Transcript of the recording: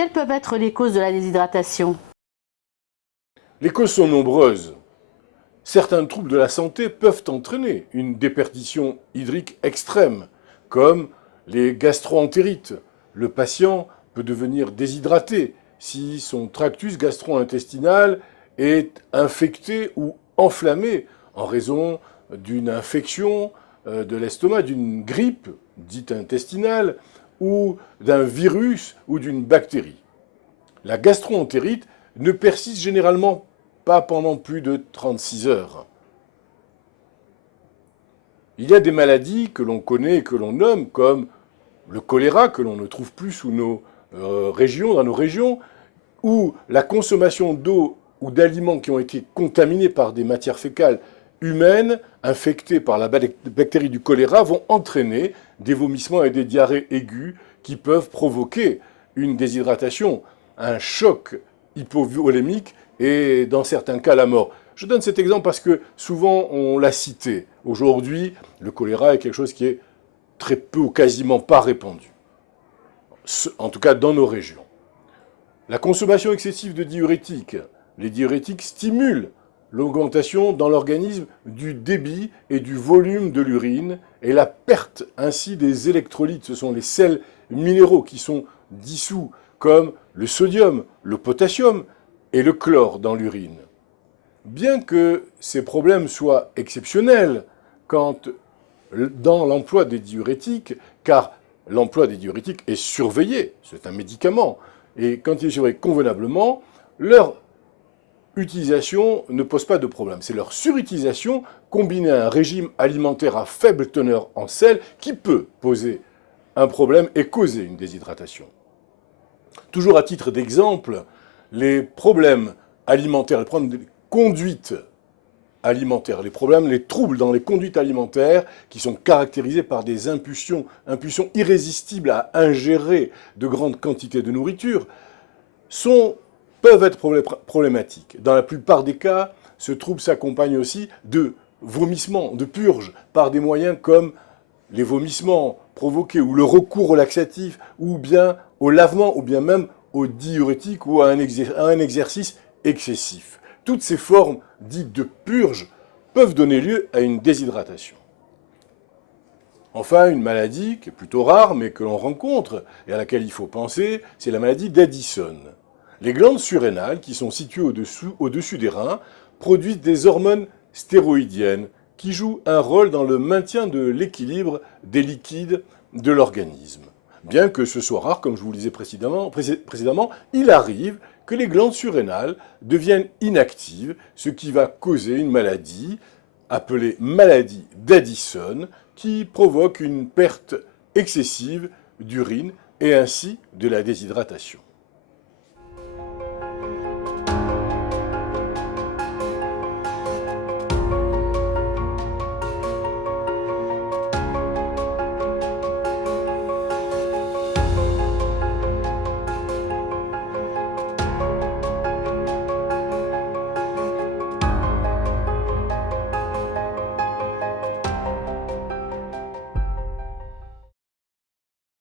Quelles peuvent être les causes de la déshydratation? Les causes sont nombreuses. Certains troubles de la santé peuvent entraîner une déperdition hydrique extrême, comme les gastro-entérites. Le patient peut devenir déshydraté si son tractus gastro-intestinal est infecté ou enflammé en raison d'une infection de l'estomac, d'une grippe dite intestinale, ou d'un virus ou d'une bactérie. La gastro-entérite ne persiste généralement pas pendant plus de 36 heures. Il y a des maladies que l'on connaît et que l'on nomme comme le choléra, que l'on ne trouve plus sous nos régions, dans nos régions, où la consommation d'eau ou d'aliments qui ont été contaminés par des matières fécales humaines, infectées par la bactérie du choléra, vont entraîner des vomissements et des diarrhées aiguës qui peuvent provoquer une déshydratation, un choc hypovolémique et dans certains cas la mort. Je donne cet exemple parce que souvent on l'a cité. Aujourd'hui, le choléra est quelque chose qui est très peu ou quasiment pas répandu, en tout cas dans nos régions. La consommation excessive de diurétiques. Les diurétiques stimulent l'augmentation dans l'organisme du débit et du volume de l'urine et la perte ainsi des électrolytes. Ce sont les sels minéraux qui sont dissous comme le sodium, le potassium et le chlore dans l'urine. Bien que ces problèmes soient exceptionnels dans l'emploi des diurétiques, car l'emploi des diurétiques est surveillé, c'est un médicament, et quand il est surveillé convenablement, leur utilisation ne pose pas de problème. C'est leur surutilisation combinée à un régime alimentaire à faible teneur en sel qui peut poser un problème et causer une déshydratation. Toujours à titre d'exemple, les problèmes alimentaires, les problèmes de conduite alimentaire, les troubles dans les conduites alimentaires qui sont caractérisés par des impulsions irrésistibles à ingérer de grandes quantités de nourriture, peuvent être problématiques. Dans la plupart des cas, ce trouble s'accompagne aussi de vomissements, de purges, par des moyens comme les vomissements provoqués ou le recours au laxatif, ou bien au lavement, ou bien même au diurétique ou à un exercice excessif. Toutes ces formes dites de purge peuvent donner lieu à une déshydratation. Enfin, une maladie qui est plutôt rare, mais que l'on rencontre et à laquelle il faut penser, c'est la maladie d'Addison. Les glandes surrénales, qui sont situées au-dessus des reins, produisent des hormones stéroïdiennes qui jouent un rôle dans le maintien de l'équilibre des liquides de l'organisme. Bien que ce soit rare, comme je vous le disais précédemment, il arrive que les glandes surrénales deviennent inactives, ce qui va causer une maladie appelée maladie d'Addison, qui provoque une perte excessive d'urine et ainsi de la déshydratation.